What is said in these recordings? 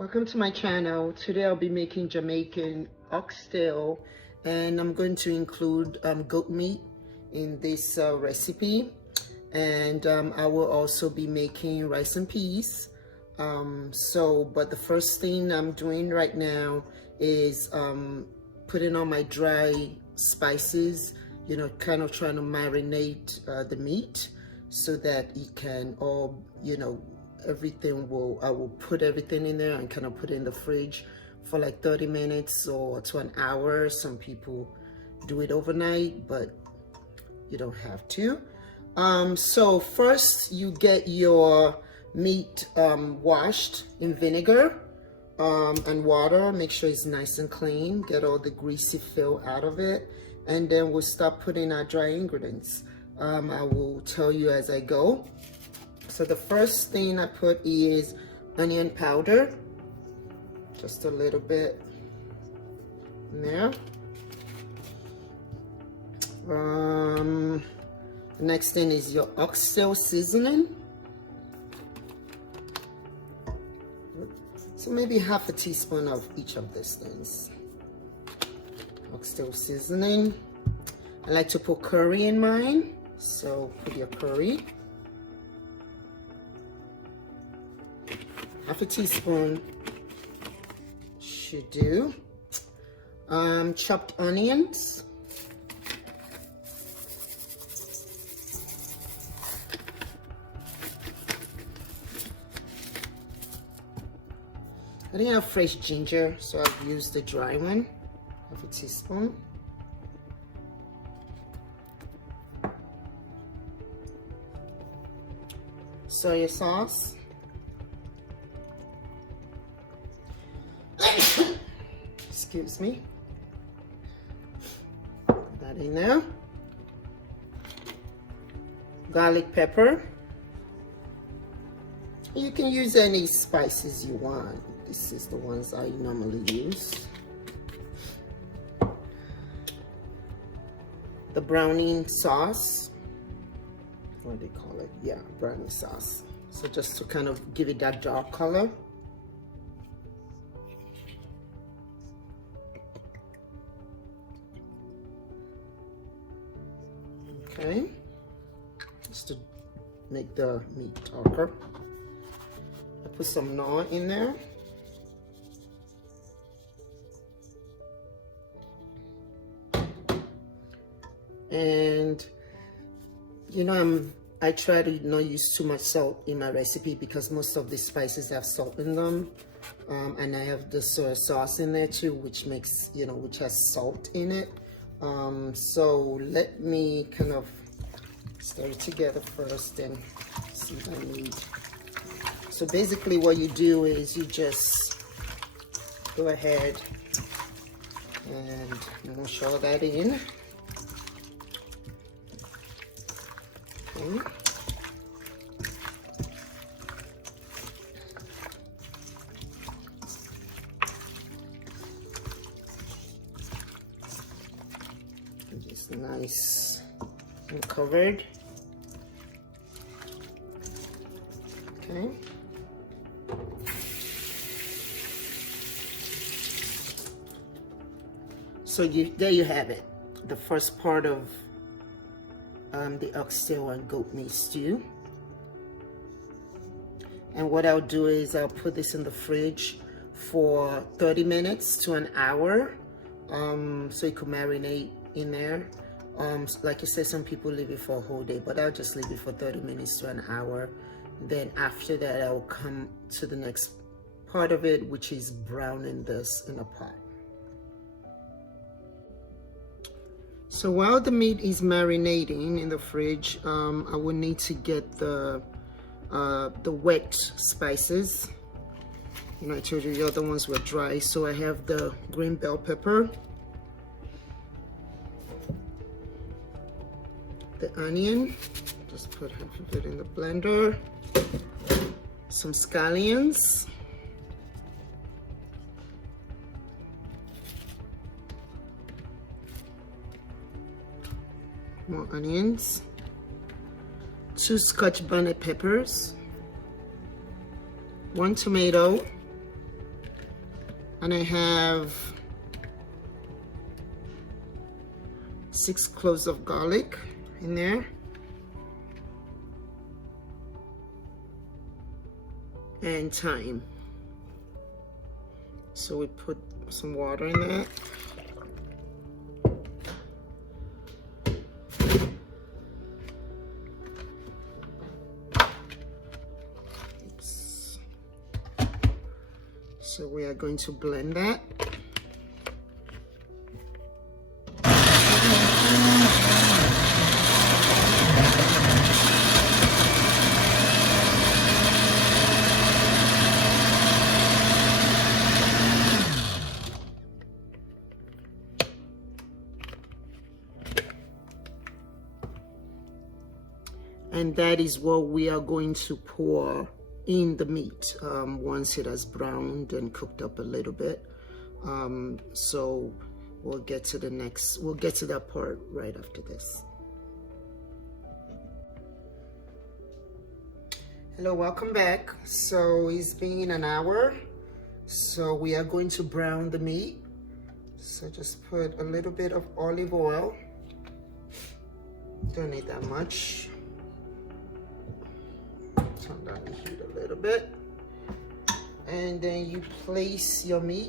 Welcome to my channel. Today I'll be making Jamaican oxtail, and I'm going to include goat meat in this recipe, and I will also be making rice and peas. But the first thing I'm doing right now is putting on my dry spices, kind of trying to marinate the meat so that it can all, I will put everything in there and kind of put it in the fridge for like 30 minutes or to an hour. Some people do it overnight, but you don't have to. So first you get your meat washed in vinegar and water. Make sure it's nice and clean. Get all the greasy feel out of it. And then we'll start putting our dry ingredients. I will tell you as I go. So the first thing I put is onion powder, just a little bit in there. The next thing is your oxtail seasoning. So maybe half a teaspoon of each of these things. Oxtail seasoning. I like to put curry in mine, so put your curry. Half a teaspoon should do. Chopped onions. I didn't have fresh ginger, so I've used the dry one. Half a teaspoon. Soy sauce. Excuse me. Put that in there. Garlic pepper. You can use any spices you want. This is the ones I normally use. The browning sauce. What do they call it? Yeah, browning sauce. So just to kind of give it that dark color. Okay, just to make the meat darker. I put some naan in there. And I try to not use too much salt in my recipe because most of the spices have salt in them. And I have the soy sauce in there too, which makes, which has salt in it. So let me kind of stir it together first and see what I need. So basically what you do is you just go ahead and wash all that in. Okay. Just nice and covered. Okay. So there you have it. The first part of the oxtail and goat meat stew. And what I'll do is I'll put this in the fridge for 30 minutes to an hour, so it could marinate in there. Like you said, some people leave it for a whole day, but I'll just leave it for 30 minutes to an hour. Then after that, I'll come to the next part of it, which is browning this in a pot. So while the meat is marinating in the fridge, I will need to get the wet spices. I told you the other ones were dry, so I have the green bell pepper, the onion, just put half of it in the blender, some scallions, more onions, 2 Scotch bonnet peppers, 1 tomato, And I have 6 cloves of garlic in there. And thyme. So we put some water in that. Oops. So we are going to blend that. And that is what we are going to pour in the meat once it has browned and cooked up a little bit. So we'll get to that part right after this. Hello, welcome back. So it's been an hour. So we are going to brown the meat. So just put a little bit of olive oil. Don't need that much. Turn down the heat a little bit, and then you place your meat.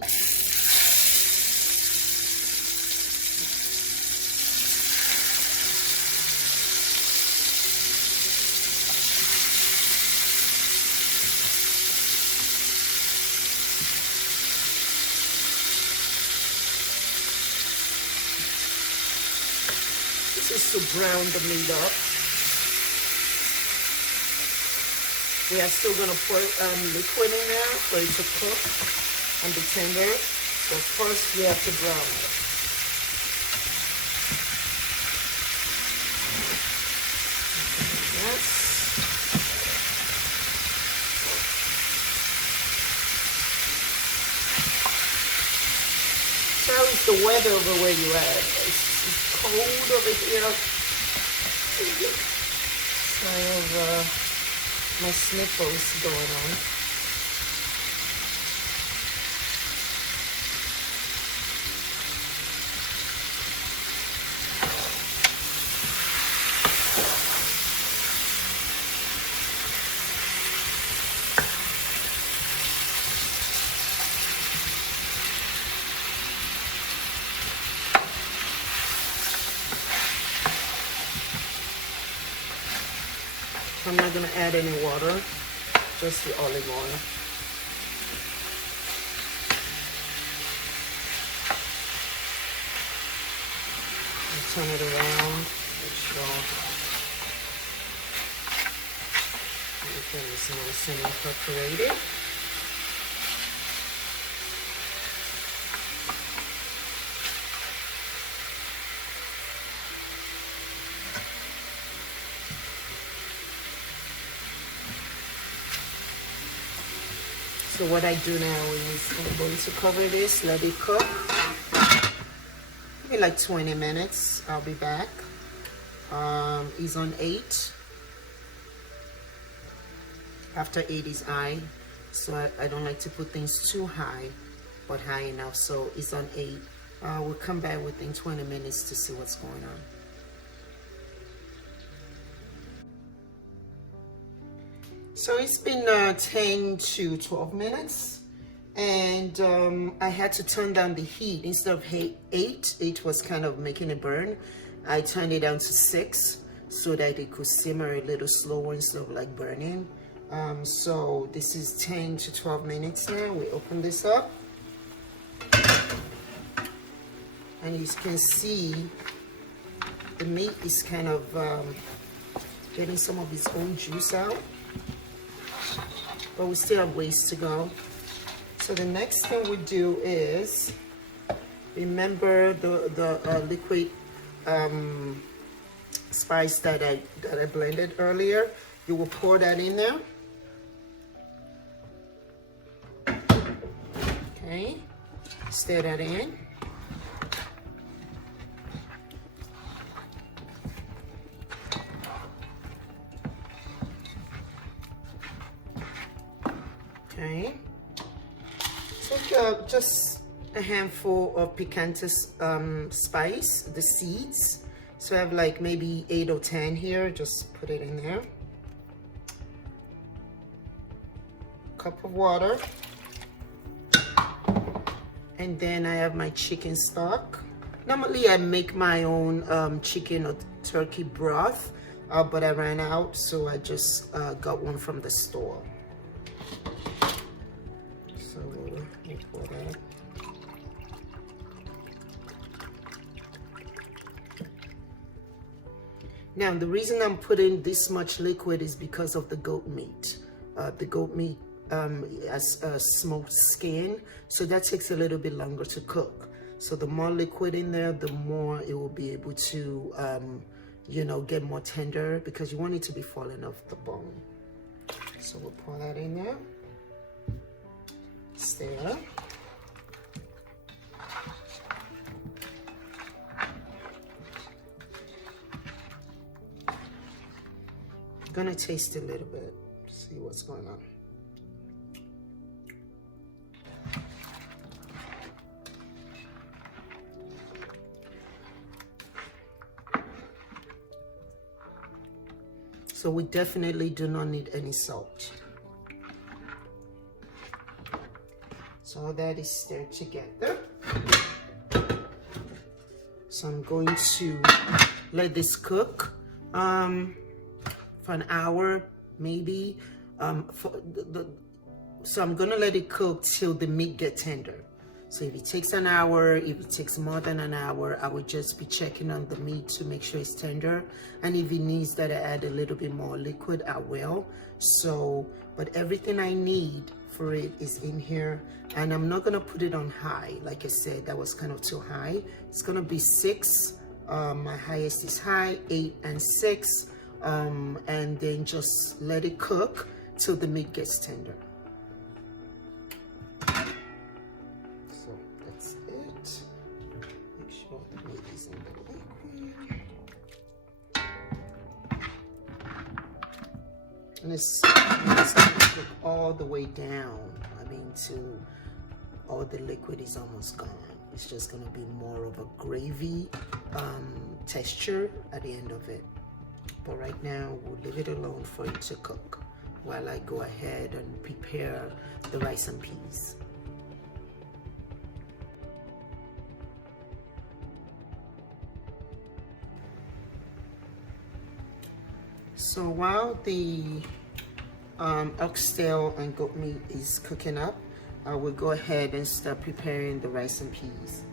This is to brown the meat up. We are still going to put liquid in there for it to cook and be tender. So first we have to brown it. Yes. So how is the weather over where you at? It's cold over here. So I have my sniffles going on. I'm not going to add any water, just the olive oil. And turn it around, make sure everything is nice and incorporated. So what I do now is I'm going to cover this, let it cook. Maybe like 20 minutes, I'll be back. It's on 8. After 8 is high, so I don't like to put things too high, but high enough. So it's on 8. We'll come back within 20 minutes to see what's going on. So it's been 10 to 12 minutes, and I had to turn down the heat. Instead of 8, 8 was kind of making it burn. I turned it down to 6 so that it could simmer a little slower instead of like burning. So this is 10 to 12 minutes now. We open this up, and you can see the meat is kind of getting some of its own juice out. But we still have ways to go. So the next thing we do is, remember the liquid spice that I blended earlier. You will pour that in there. Okay, stir that in. Okay, took just a handful of Pimento spice, the seeds. So I have like maybe 8 or 10 here. Just put it in there. Cup of water. And then I have my chicken stock. Normally I make my own chicken or turkey broth, but I ran out, so I just got one from the store. So we'll pour that. Now the reason I'm putting this much liquid is because of the goat meat. The goat meat has a smoked skin, so that takes a little bit longer to cook. So the more liquid in there, the more it will be able to, you know, get more tender, because you want it to be falling off the bone. So we'll pour that in there. Stir. Gonna taste a little bit, see what's going on. So we definitely do not need any salt. So all that is stirred together. So I'm going to let this cook for an hour, maybe. So I'm gonna let it cook till the meat gets tender. So if it takes an hour, if it takes more than an hour, I would just be checking on the meat to make sure it's tender. And if it needs that I add a little bit more liquid, I will. So, but everything I need for it is in here. And I'm not gonna put it on high. Like I said, that was kind of too high. It's gonna be 6. My highest is high, 8 and 6. And then just let it cook till the meat gets tender. So that's it. Make sure the meat is in the liquid. And it's going to cook all the way down. I mean, to all the liquid is almost gone. It's just going to be more of a gravy texture at the end of it. But right now, we'll leave it alone for it to cook while I go ahead and prepare the rice and peas. So while the oxtail and goat meat is cooking up, I will go ahead and start preparing the rice and peas.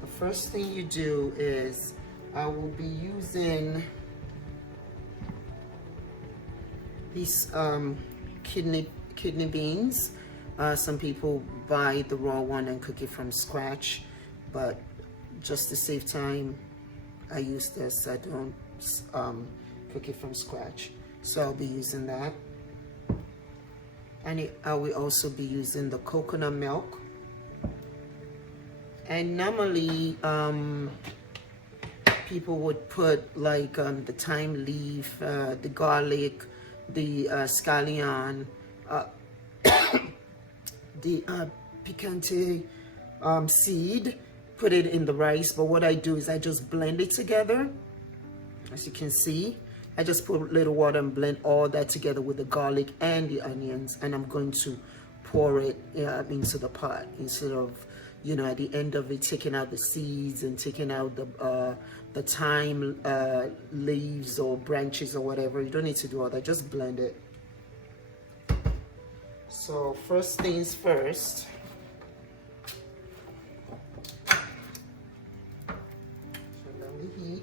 The first thing you do is I will be using these kidney beans. Some people buy the raw one and cook it from scratch, but just to save time, I use this. I don't cook it from scratch. So I'll be using that. And I will also be using the coconut milk. And normally, people would put like the thyme leaf, the garlic, the scallion, the picante seed, put it in the rice. But what I do is I just blend it together. As you can see, I just put a little water and blend all that together with the garlic and the onions, and I'm going to pour it into the pot instead of, you know, at the end of it taking out the seeds and taking out the thyme leaves or branches or whatever. You don't need to do all that, just blend it. So first things first, turn down the heat.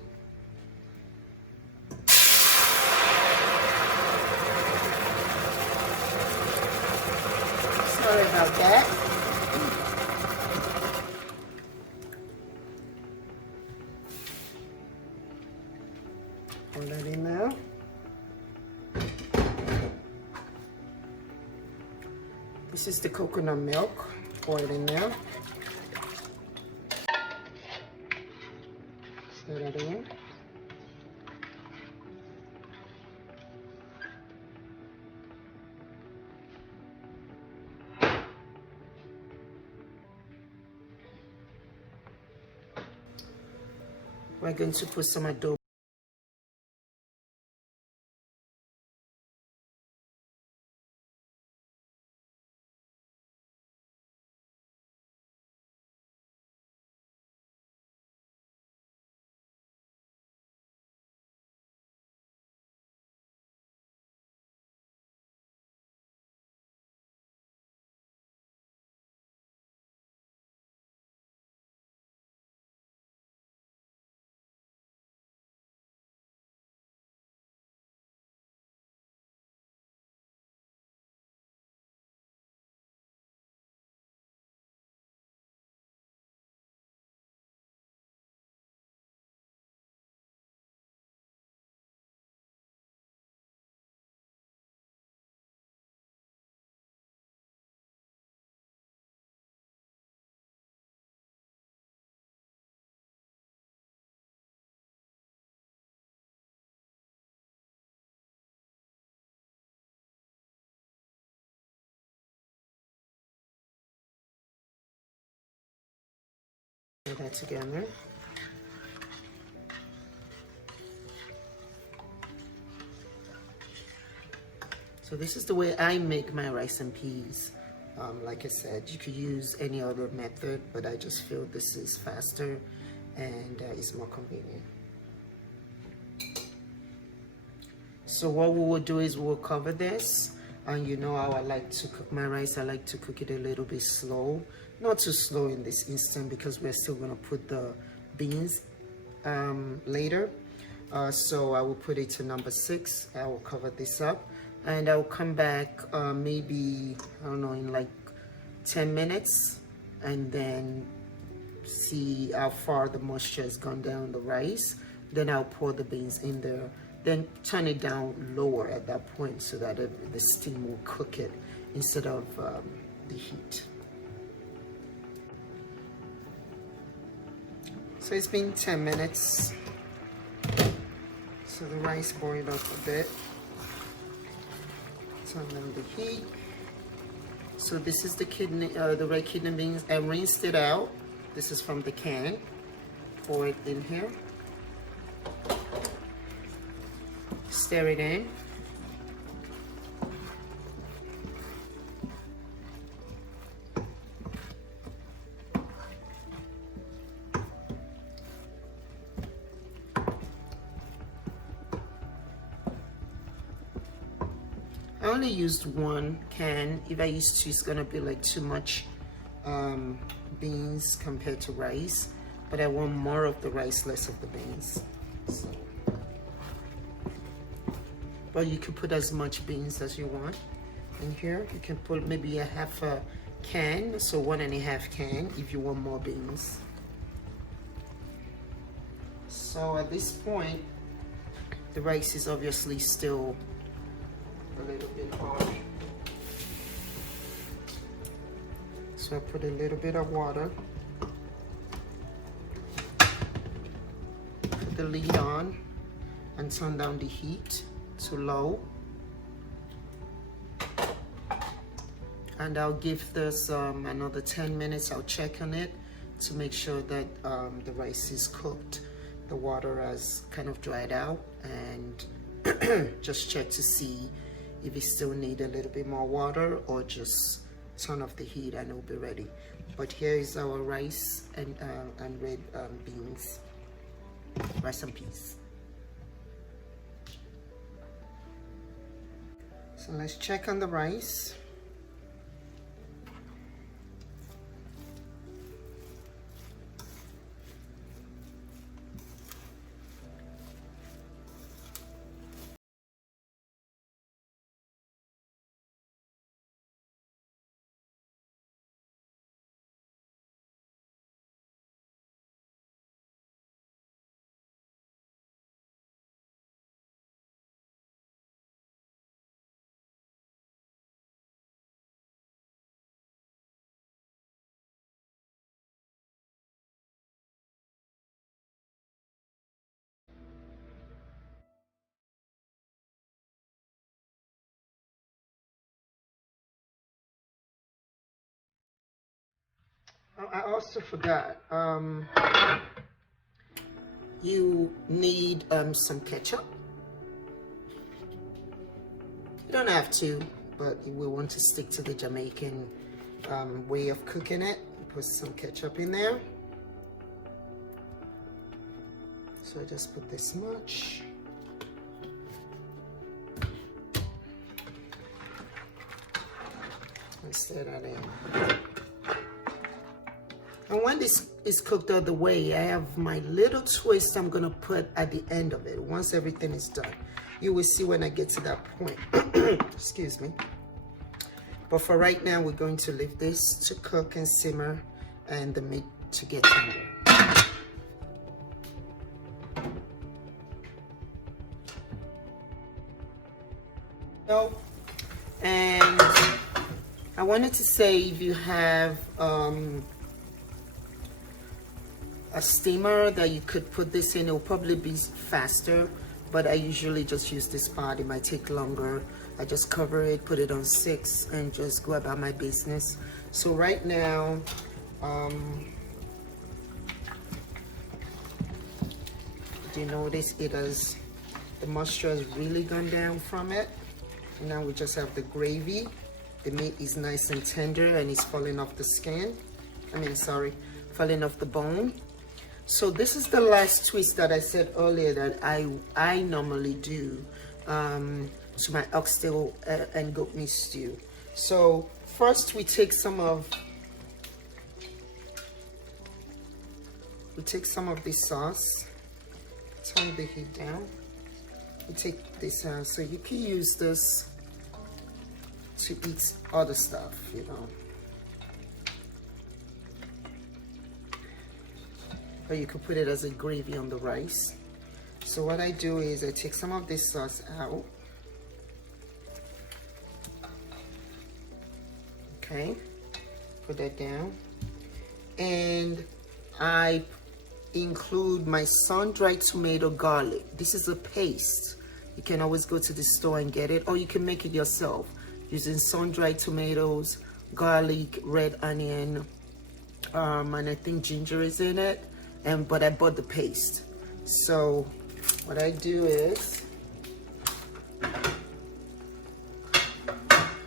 Sorry about that. Pour that in there. This is the coconut milk. Pour it in there. Stir that in. We're going to put some adobo. Put that together. So this is the way I make my rice and peas. Like I said, you could use any other method, but I just feel this is faster and it's more convenient. So what we will do is we'll cover this, and you know how I like to cook my rice. I like to cook it a little bit slow, not too slow in this instant because we're still going to put the beans later. So I will put it to number 6. I will cover this up, and I'll come back maybe, I don't know, in like 10 minutes, and then see how far the moisture has gone down the rice. Then I'll pour the beans in there, then turn it down lower at that point so that the steam will cook it instead of the heat. So it's been 10 minutes. So the rice boiled up a bit. Turn down the heat. So this is the red kidney beans. I rinsed it out. This is from the can. Pour it in here. Stir it in. I only used 1 can. If I use 2, it's gonna be like too much beans compared to rice. But I want more of the rice, less of the beans. So. But you can put as much beans as you want in here. You can put maybe a half a can, so 1.5 can if you want more beans. So at this point, the rice is obviously still a little bit hard. So I put a little bit of water. Put the lid on and turn down the heat to low. And I'll give this another 10 minutes. I'll check on it to make sure that the rice is cooked. The water has kind of dried out, and just check to see if it still need a little bit more water, or just turn off the heat and it'll be ready. But here is our rice and red beans, rice and peas. So let's check on the rice. Oh, I also forgot. you need some ketchup. You don't have to, but we want to stick to the Jamaican way of cooking it. Put some ketchup in there. So I just put this much. And stir that in. And when this is cooked all the way, I have my little twist I'm gonna put at the end of it. Once everything is done, you will see when I get to that point. Excuse me. But for right now, we're going to leave this to cook and simmer and the meat to get tender. So, and I wanted to say, if you have a steamer that you could put this in, it will probably be faster, but I usually just use this pot. It might take longer. I just cover it, put it on 6, and just go about my business. So right now, do you notice the moisture has really gone down from it? Now we just have the gravy. The meat is nice and tender and it's falling off the skin. Falling off the bone. So this is the last twist that I said earlier that I normally do to my oxtail and goat meat stew. So first we take some of this sauce. Turn the heat down. We take this so you can use this to eat other stuff, you know. Or you could put it as a gravy on the rice. So what I do is I take some of this sauce out. Okay, put that down. And I include my sun-dried tomato garlic. This is a paste. You can always go to the store and get it, or you can make it yourself using sun-dried tomatoes, garlic, red onion, and I think ginger is in it. But I bought the paste. So what I do is,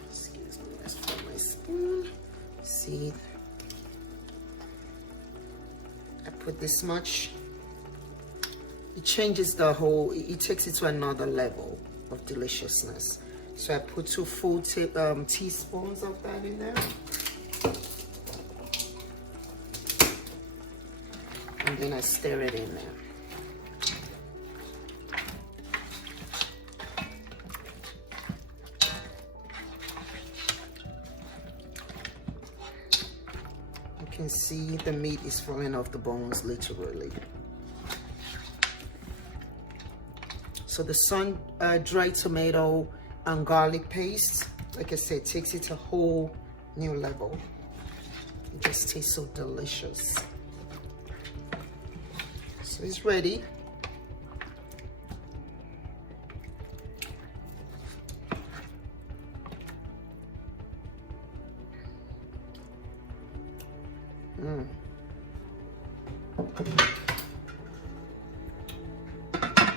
excuse me, let's find my spoon. See, I put this much. It changes the whole, it takes it to another level of deliciousness. So I put 2 full teaspoons of that in there. And then I stir it in there. You can see the meat is falling off the bones, literally. So the sun-dried tomato and garlic paste, like I said, takes it to a whole new level. It just tastes so delicious. So it's ready.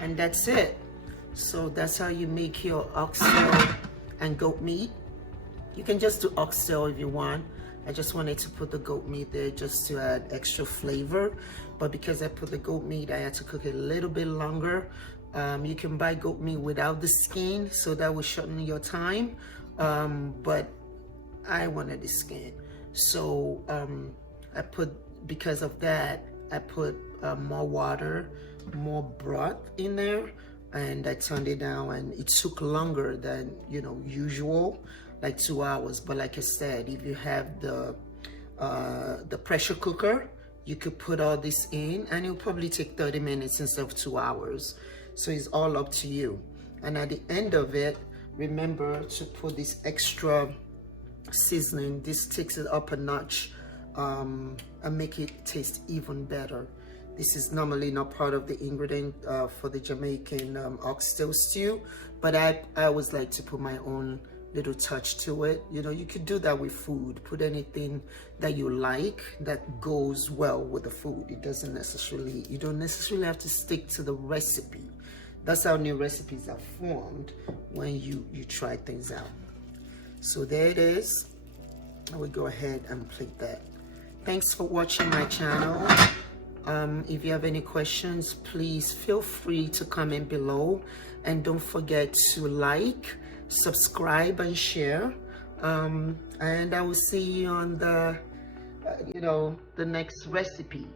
And that's it. So that's how you make your oxtail and goat meat. You can just do oxtail if you want. I just wanted to put the goat meat there just to add extra flavor. But because I put the goat meat, I had to cook it a little bit longer. You can buy goat meat without the skin, so that will shorten your time. But I wanted the skin. So because of that, I put more water, more broth in there, and I turned it down, and it took longer than, you know, usual, like 2 hours. But like I said, if you have the pressure cooker, you could put all this in and it'll probably take 30 minutes instead of 2 hours. So it's all up to you. And at the end of it, remember to put this extra seasoning. This takes it up a notch and make it taste even better. This is normally not part of the ingredient for the Jamaican oxtail stew, but I always like to put my own little touch to it. You know, you could do that with food. Put anything that you like that goes well with the food. It doesn't necessarily, you don't necessarily have to stick to the recipe. That's how new recipes are formed, when you try things out. So there it is. I will go ahead and plate that. Thanks for watching my channel. If you have any questions, please feel free to comment below, and don't forget to like, subscribe, and share. And I will see you on the the next recipe.